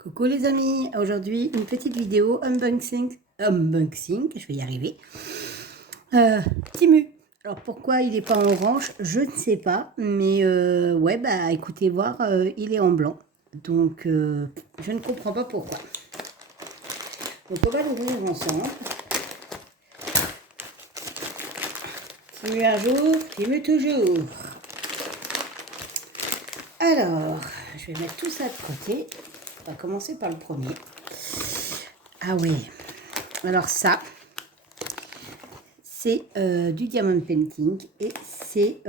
Coucou les amis, aujourd'hui une petite vidéo unboxing, je vais y arriver. Temu. Alors pourquoi il n'est pas en orange, je ne sais pas, mais ouais bah écoutez voir, il est en blanc, donc je ne comprends pas pourquoi. Donc on va l'ouvrir ensemble. Temu un jour, Temu toujours. Alors, je vais mettre tout ça de côté. On va commencer par le premier. Ah ouais. Alors ça, c'est du diamond painting et c'est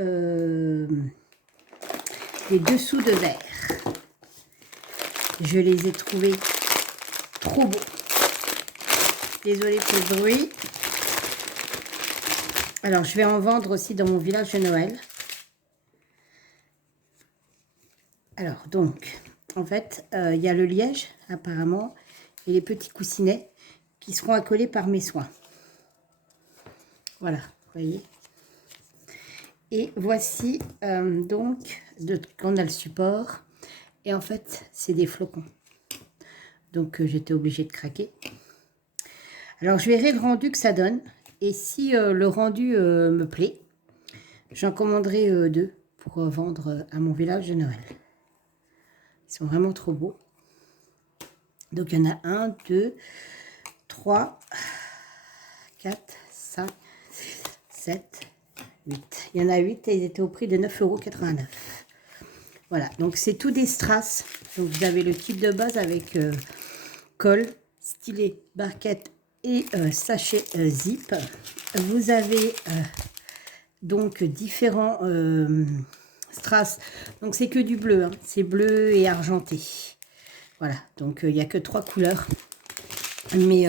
des dessous de verre. Je les ai trouvés trop beaux. Désolée pour le bruit. Alors, je vais en vendre aussi dans mon village de Noël. Alors, donc, en fait, il y a le liège, apparemment, et les petits coussinets qui seront accolés par mes soins. Voilà, vous voyez. Et voici, donc, on a le support. Et en fait, c'est des flocons. Donc, j'étais obligée de craquer. Alors, je verrai le rendu que ça donne. Et si le rendu me plaît, j'en commanderai deux pour vendre à mon village de Noël. Ils sont vraiment trop beaux. Donc, il y en a 1, 2, 3, 4, 5, 6, 7, 8. Il y en a 8 et ils étaient au prix de 9,89 €. Voilà, donc c'est tout des strass. Donc, vous avez le kit de base avec colle, stylet, barquette et sachet zip. Vous avez donc différents strass. Donc c'est que du bleu, hein. C'est bleu et argenté. Voilà, donc il n'y a que 3 couleurs. Mais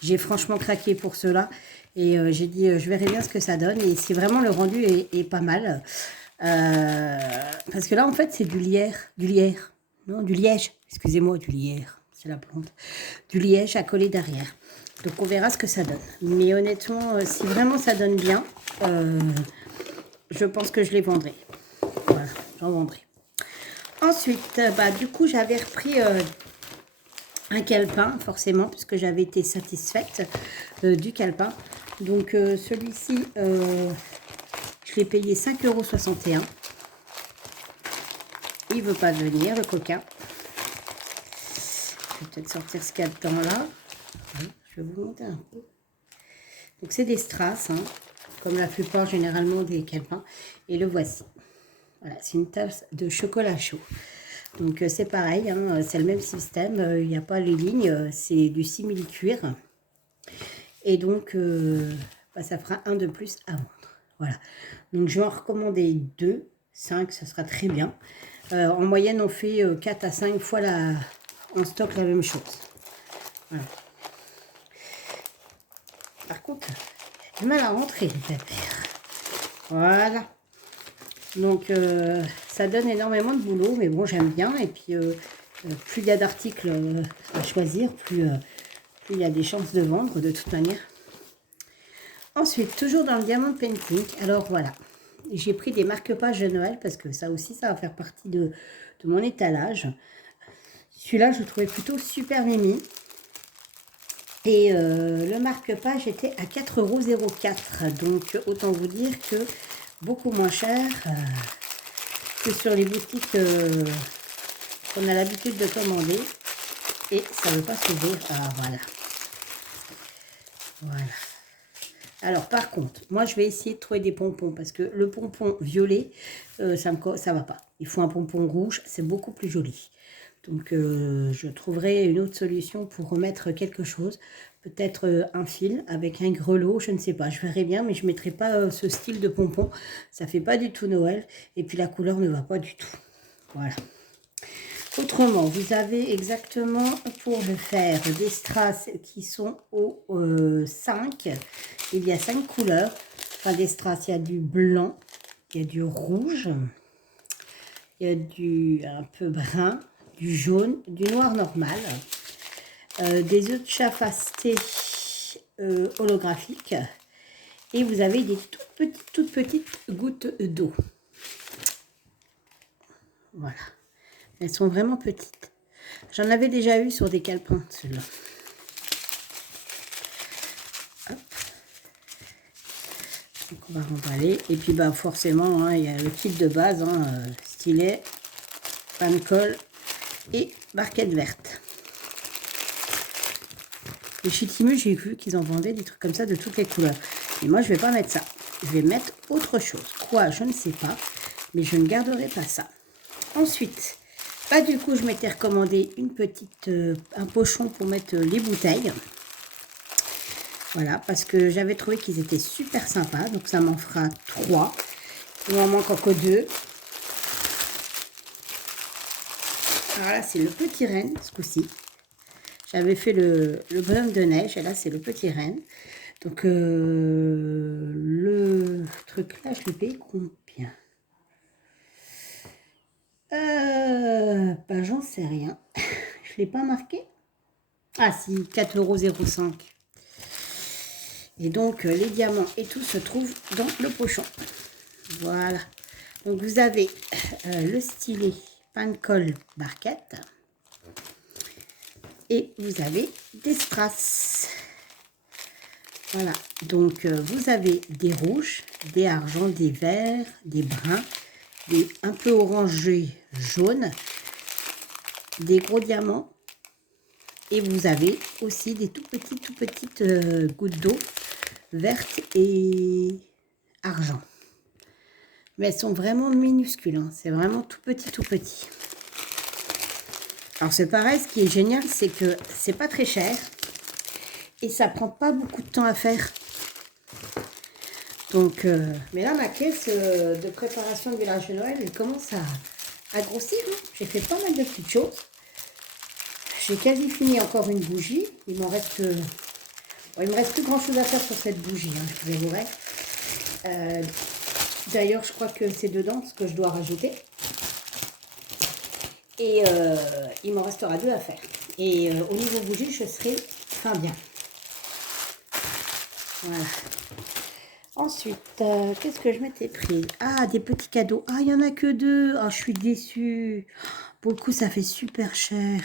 j'ai franchement craqué pour cela. Et j'ai dit, je verrai bien ce que ça donne. Et si vraiment le rendu est pas mal. Parce que là, en fait, c'est du lierre. Non, du liège. Excusez-moi, du lierre. C'est la plante. Du liège à coller derrière. Donc, on verra ce que ça donne. Mais honnêtement, si vraiment ça donne bien, je pense que je les vendrai. Voilà, j'en vendrai. Ensuite, bah, du coup, j'avais repris un calepin, forcément, puisque j'avais été satisfaite du calepin. Donc, celui-ci, je l'ai payé 5,61 €. Il ne veut pas venir, le coquin. Je vais peut-être sortir ce qu'il y a dedans là. Je vais vous montrer un peu. Donc, c'est des strass, hein, comme la plupart généralement des calepins. Et le voici. Voilà, c'est une tasse de chocolat chaud. Donc, c'est pareil, hein, c'est le même système. Il n'y a pas les lignes, c'est du simili-cuir. Et donc, bah, ça fera un de plus à vendre. Voilà. Donc, je vais en recommander 2, 5, ça sera très bien. En moyenne, on fait 4 à 5 fois en stock la même chose. Voilà. Par contre, j'ai du mal à rentrer les papiers. Voilà. Donc, ça donne énormément de boulot, mais bon, j'aime bien. Et puis, plus il y a d'articles à choisir, plus il y a des chances de vendre de toute manière. Ensuite, toujours dans le diamond painting, alors voilà, j'ai pris des marque-pages de Noël parce que ça aussi, ça va faire partie de mon étalage. Celui-là, je le trouvais plutôt super mimi. Et le marque-page était à 4,04 €. Donc, autant vous dire que beaucoup moins cher que sur les boutiques qu'on a l'habitude de commander. Et ça ne veut pas s'ouvrir. Ah, voilà. Voilà. Alors, par contre, moi, je vais essayer de trouver des pompons parce que le pompon violet, ça va pas. Il faut un pompon rouge, c'est beaucoup plus joli. Donc, je trouverai une autre solution pour remettre quelque chose. Peut-être un fil avec un grelot, je ne sais pas. Je verrai bien, mais je ne mettrai pas ce style de pompon. Ça ne fait pas du tout Noël. Et puis, la couleur ne va pas du tout. Voilà. Autrement, vous avez exactement pour le faire des strass qui sont au 5. Il y a 5 couleurs. Enfin, des strass, il y a du blanc, il y a du rouge, il y a du un peu brun, du jaune, du noir normal, des œufs de chafasté holographiques. Et vous avez des toutes petites gouttes d'eau. Voilà. Elles sont vraiment petites. J'en avais déjà eu sur des calepins, celui-là. Donc on va remballer. Et puis bah forcément, hein, il y a le kit de base, hein, stylet, pan de colle et barquette verte. Et chez Temu, j'ai vu qu'ils en vendaient des trucs comme ça de toutes les couleurs. Et moi, je vais pas mettre ça. Je vais mettre autre chose. Quoi, je ne sais pas. Mais je ne garderai pas ça. Ensuite, bah, du coup, je m'étais recommandé une petite, un pochon pour mettre les bouteilles. Voilà, parce que j'avais trouvé qu'ils étaient super sympas. Donc, ça m'en fera 3. Il m'en manque encore 2. Alors là, c'est le petit renne, ce coup-ci. J'avais fait le bonhomme de neige. Et là, c'est le petit renne. Donc, le truc là, je l'ai payé combien? Bah, j'en sais rien. Je ne l'ai pas marqué. Ah si, 4,05 €. Et donc, les diamants et tout se trouvent dans le pochon. Voilà. Donc, vous avez le stylet pan de colle barquette. Et vous avez des strass. Voilà. Donc, vous avez des rouges, des argents, des verts, des bruns, des un peu orangés jaunes, des gros diamants. Et vous avez aussi des tout petites gouttes d'eau vertes et argent. Mais elles sont vraiment minuscules, hein. C'est vraiment tout petit. Alors c'est pareil, ce qui est génial, c'est que c'est pas très cher et ça prend pas beaucoup de temps à faire. Donc, mais là ma caisse de préparation de village de Noël, elle commence à grossir, hein. J'ai fait pas mal de petites choses. J'ai quasi fini encore une bougie. Il m'en reste, bon, il me reste plus grand chose à faire sur cette bougie, hein, je vous avouerai. D'ailleurs, je crois que c'est dedans ce que je dois rajouter. Et il m'en restera 2 à faire. Et au niveau bougie, je serai fin bien. Voilà. Ensuite, qu'est-ce que je m'étais pris? Ah, des petits cadeaux. Ah, il n'y en a que 2. Ah, je suis déçue. Pour le coup, ça fait super cher.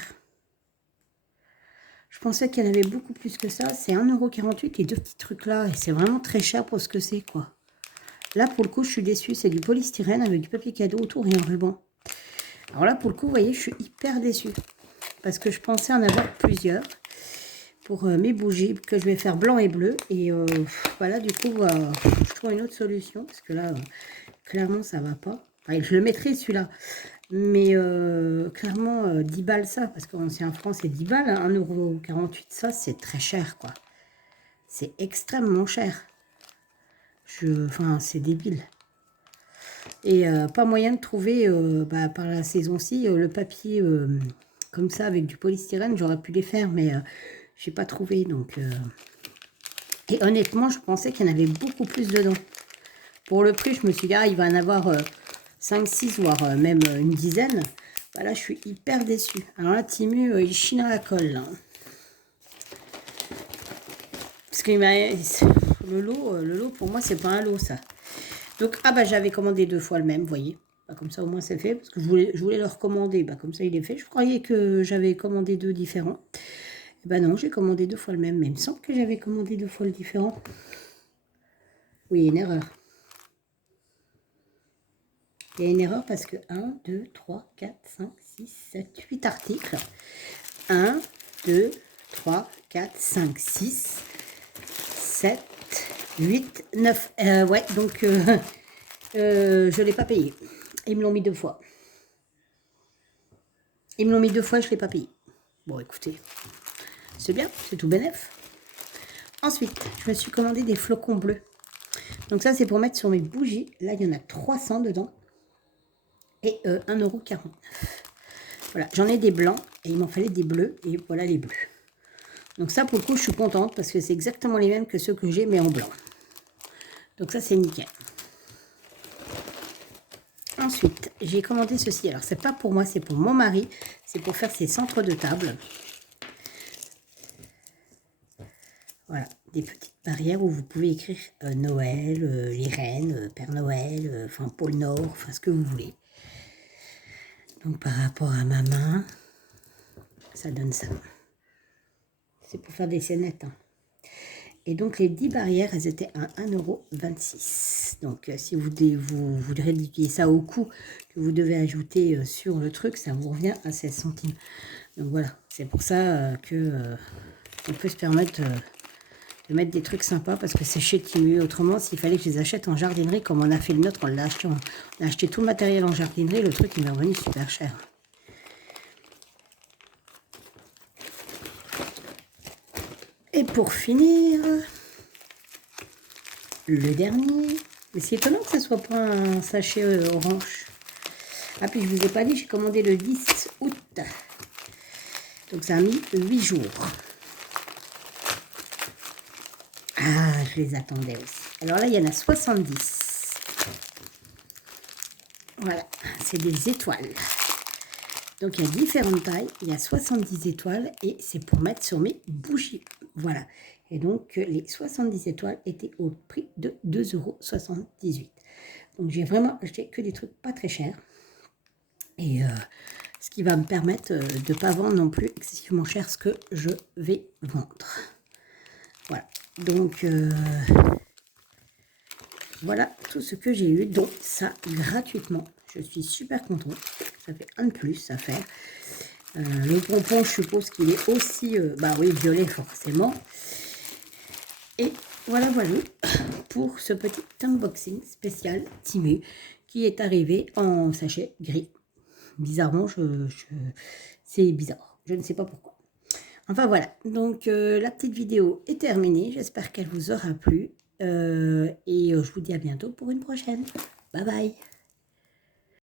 Je pensais qu'il y en avait beaucoup plus que ça. C'est 1,48 € et 2 petits trucs là. Et c'est vraiment très cher pour ce que c'est, quoi. Là, pour le coup, je suis déçue. C'est du polystyrène avec du papier cadeau autour et un ruban. Alors là, pour le coup, vous voyez, je suis hyper déçue. Parce que je pensais en avoir plusieurs pour mes bougies que je vais faire blanc et bleu. Et voilà, du coup, je trouve une autre solution. Parce que là, clairement, ça va pas. Enfin, je le mettrai celui-là. Mais clairement, 10 balles ça. Parce qu'en franc, c'est 10 balles. Hein, 1,48 € ça, c'est très cher, quoi. C'est extrêmement cher. Enfin, c'est débile. Et pas moyen de trouver, par la saison-ci, le papier comme ça avec du polystyrène. J'aurais pu les faire, mais j'ai pas trouvé. Donc, et honnêtement, je pensais qu'il y en avait beaucoup plus dedans. Pour le prix, je me suis dit, ah, il va en avoir 5, 6, voire même une dizaine. Voilà, je suis hyper déçue. Alors là, Temu, il chine à la colle. Là. Parce que le lot, pour moi, c'est pas un lot, ça. Donc, ah bah j'avais commandé 2 fois le même, vous voyez. Bah, comme ça, au moins, c'est fait. Parce que je voulais le recommander. Bah, comme ça, il est fait. Je croyais que j'avais commandé 2 différents. Et bah non, j'ai commandé 2 fois le même. Mais il me semble que j'avais commandé 2 fois le différent. Oui, il y a une erreur. Il y a une erreur parce que 1, 2, 3, 4, 5, 6, 7, 8 articles. 1, 2, 3, 4, 5, 6, 7, 8, 9. Ouais, donc je ne l'ai pas payé. Ils me l'ont mis 2 fois. Ils me l'ont mis 2 fois, je ne l'ai pas payé. Bon, écoutez, c'est bien, c'est tout bénef. Ensuite, je me suis commandé des flocons bleus. Donc ça, c'est pour mettre sur mes bougies. Là, il y en a 300 dedans. Et 1,49 €. Voilà, j'en ai des blancs et il m'en fallait des bleus. Et voilà les bleus. Donc ça, pour le coup, je suis contente parce que c'est exactement les mêmes que ceux que j'ai, mais en blanc. Donc ça, c'est nickel. Ensuite, j'ai commandé ceci. Alors, c'est pas pour moi, c'est pour mon mari. C'est pour faire ses centres de table. Voilà, des petites barrières où vous pouvez écrire Noël, les reines, Père Noël, enfin pôle Nord, enfin ce que vous voulez. Donc, par rapport à ma main, ça donne ça. C'est pour faire des scénettes. Hein. Et donc, les 10 barrières, elles étaient à 1,26 €. Donc, si vous voudrez utiliser ça au coût que vous devez ajouter sur le truc, ça vous revient à 16 centimes. Donc, voilà. C'est pour ça on peut se permettre de mettre des trucs sympas parce que c'est chez Temu. Autrement, s'il fallait que je les achète en jardinerie, comme on a fait le nôtre, on a acheté tout le matériel en jardinerie, le truc, il m'est revenu super cher. Et pour finir, le dernier. Mais c'est étonnant que ça soit pas un sachet orange. Ah, puis je vous ai pas dit, j'ai commandé le 10 août. Donc ça a mis 8 jours. Ah, je les attendais aussi. Alors là, il y en a 70. Voilà, c'est des étoiles. Donc il y a différentes tailles, il y a 70 étoiles et c'est pour mettre sur mes bougies. Voilà. Et donc les 70 étoiles étaient au prix de 2,78 €. Donc j'ai vraiment acheté que des trucs pas très chers. Et ce qui va me permettre de ne pas vendre non plus excessivement cher ce que je vais vendre. Voilà. Donc voilà tout ce que j'ai eu. Donc ça gratuitement. Je suis super contente. Ça fait un de plus à faire. Le pompon, je suppose qu'il est aussi, bah oui, violet forcément. Et voilà, voilà pour ce petit unboxing spécial Temu qui est arrivé en sachet gris. Bizarrement, c'est bizarre. Je ne sais pas pourquoi. Enfin voilà, donc la petite vidéo est terminée. J'espère qu'elle vous aura plu. Et je vous dis à bientôt pour une prochaine. Bye bye.